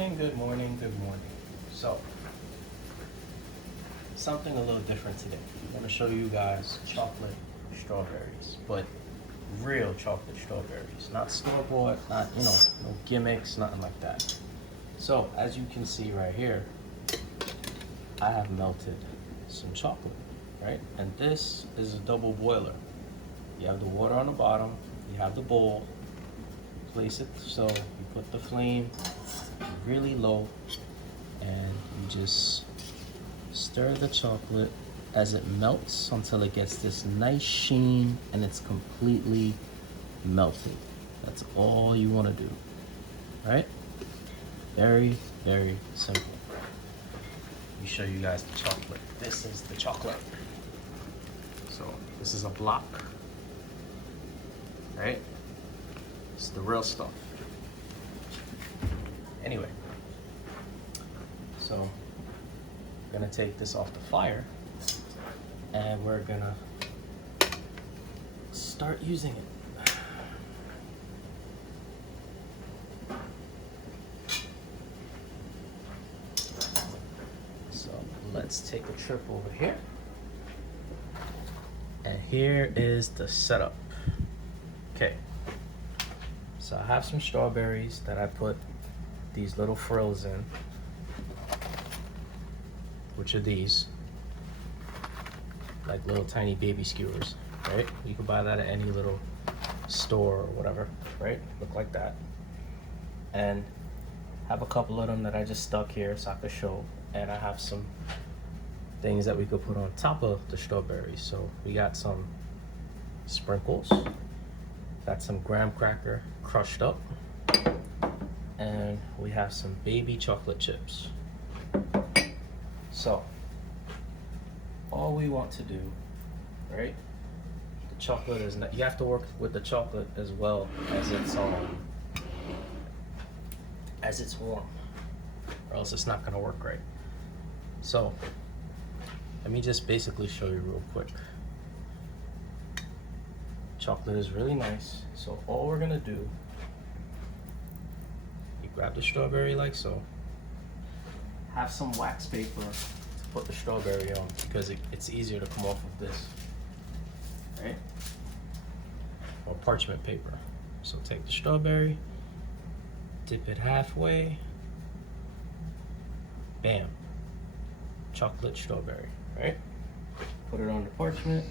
morning, good morning, good morning. So, something a little different today. I'm gonna show you guys chocolate strawberries, but real chocolate strawberries, not store-bought, not, no gimmicks, nothing like that. So, as you can see right here, I have melted some chocolate, right? And this is a double boiler. You have the water on the bottom, you have the bowl, place it so you put the flame really low and you just stir the chocolate as it melts until it gets this nice sheen and it's completely melted. That's all you want to do, right? Very, very simple. Let me show you guys the chocolate. This is the chocolate. So this is a block, right? It's the real stuff. Anyway, so we're gonna take this off the fire and we're gonna start using it. So let's take a trip over here. And here is the setup. Okay. So I have some strawberries that I put these little frills in, which are these, like little tiny baby skewers, right? You can buy that at any little store or whatever, right? Look like that. And have a couple of them that I just stuck here so I could show. And I have some things that we could put on top of the strawberries. So we got some sprinkles, got some graham cracker crushed up, and we have some baby chocolate chips. So all we want to do, right? The chocolate is not, you have to work with the chocolate as well as it's warm, or else it's not gonna work right. So let me just basically show you real quick. Chocolate is really nice, so all we're gonna do, you grab the strawberry like so, have some wax paper to put the strawberry on because it's easier to come off of this, right? Or parchment paper. So take the strawberry, dip it halfway, bam, chocolate strawberry, right? Put it on the parchment.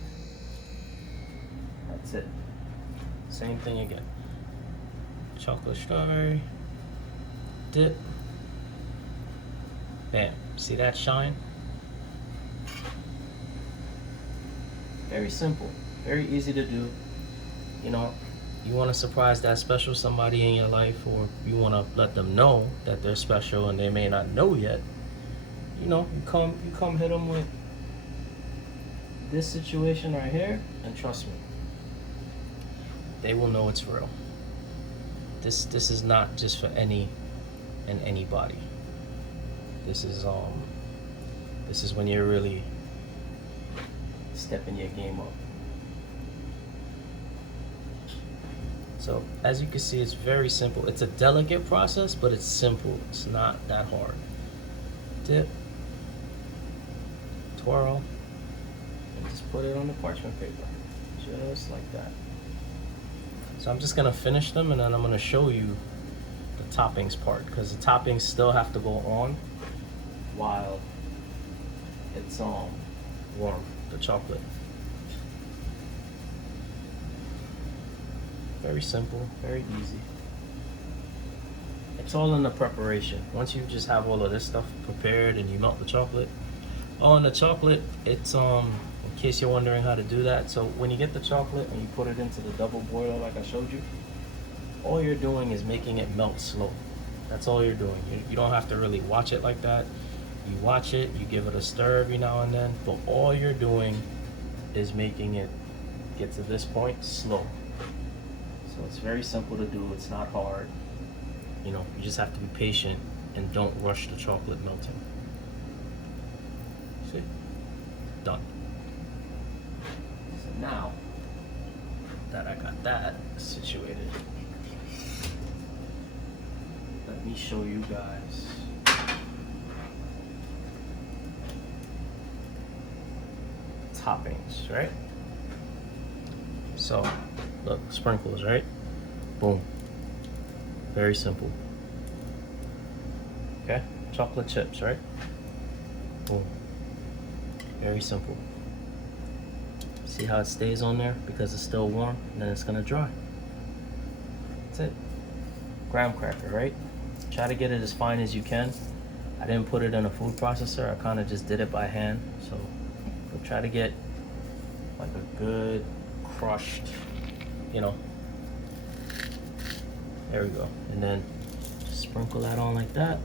That's it. Same thing again. Chocolate strawberry, dip, bam. See that shine? Very simple, very easy to do. You know, you want to surprise that special somebody in your life, or you want to let them know that they're special and they may not know yet. You know, you come hit them with this situation right here, and trust me, they will know it's real. This is not just for anybody. This is when you're really stepping your game up. So as you can see, it's very simple. It's a delicate process, but it's simple. It's not that hard. Dip, twirl, and just put it on the parchment paper, just like that. So I'm just gonna finish them and then I'm gonna show you the toppings part, because the toppings still have to go on while it's warm, the chocolate. Very simple, very easy. It's all in the preparation. Once you just have all of this stuff prepared and you melt the chocolate. Oh, and the chocolate, it's in case you're wondering how to do that. So when you get the chocolate and you put it into the double boiler like I showed you, all you're doing is making it melt slow. That's all you're doing. You don't have to really watch it like that. You watch it, you give it a stir every now and then, but all you're doing is making it get to this point slow. So it's very simple to do, it's not hard. You know, you just have to be patient and don't rush the chocolate melting. See? Done. So now that I got that situated, let me show you guys. Toppings, right? So, look, sprinkles, right? Boom. Very simple. Okay, chocolate chips, right? Boom. Very simple. See how it stays on there? Because it's still warm, and then it's gonna dry. That's it. Graham cracker, right? Try to get it as fine as you can. I didn't put it in a food processor. I kind of just did it by hand. So, but try to get like a good crushed, you know. There we go. And then just sprinkle that on like that.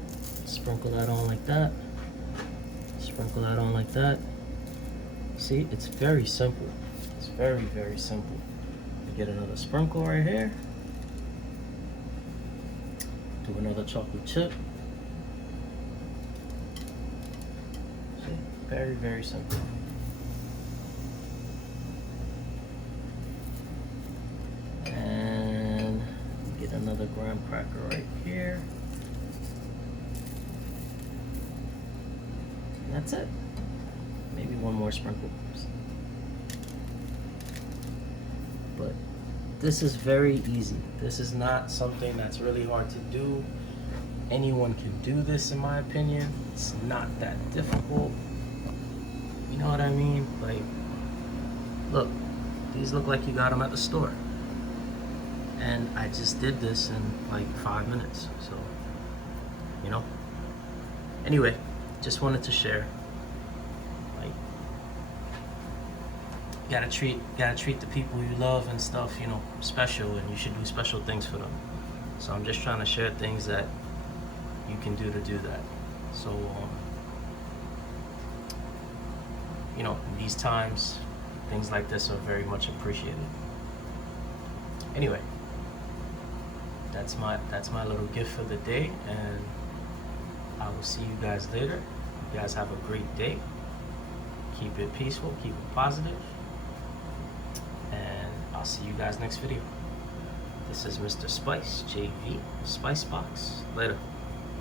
Sprinkle that on like that. Sprinkle that on like that. See, it's very simple. It's very, very simple. You get another sprinkle right here. Do another chocolate chip. See, very, very simple. And get another graham cracker right here. And that's it. Maybe one more sprinkle. But this is very easy. This is not something that's really hard to do. Anyone can do this, in my opinion. It's not that difficult. You know what I mean? Like, look, these look like you got them at the store. And I just did this in like 5 minutes. So, you know. Anyway, just wanted to share. Gotta treat the people you love and stuff, you know, special, and you should do special things for them. So I'm just trying to share things that you can do to do that. So, you know, in these times, things like this are very much appreciated. Anyway, that's my little gift for the day, and I will see you guys later. You guys have a great day. Keep it peaceful, keep it positive. And I'll see you guys next video. This is Mr. Spice, JV, Spice Box. Later.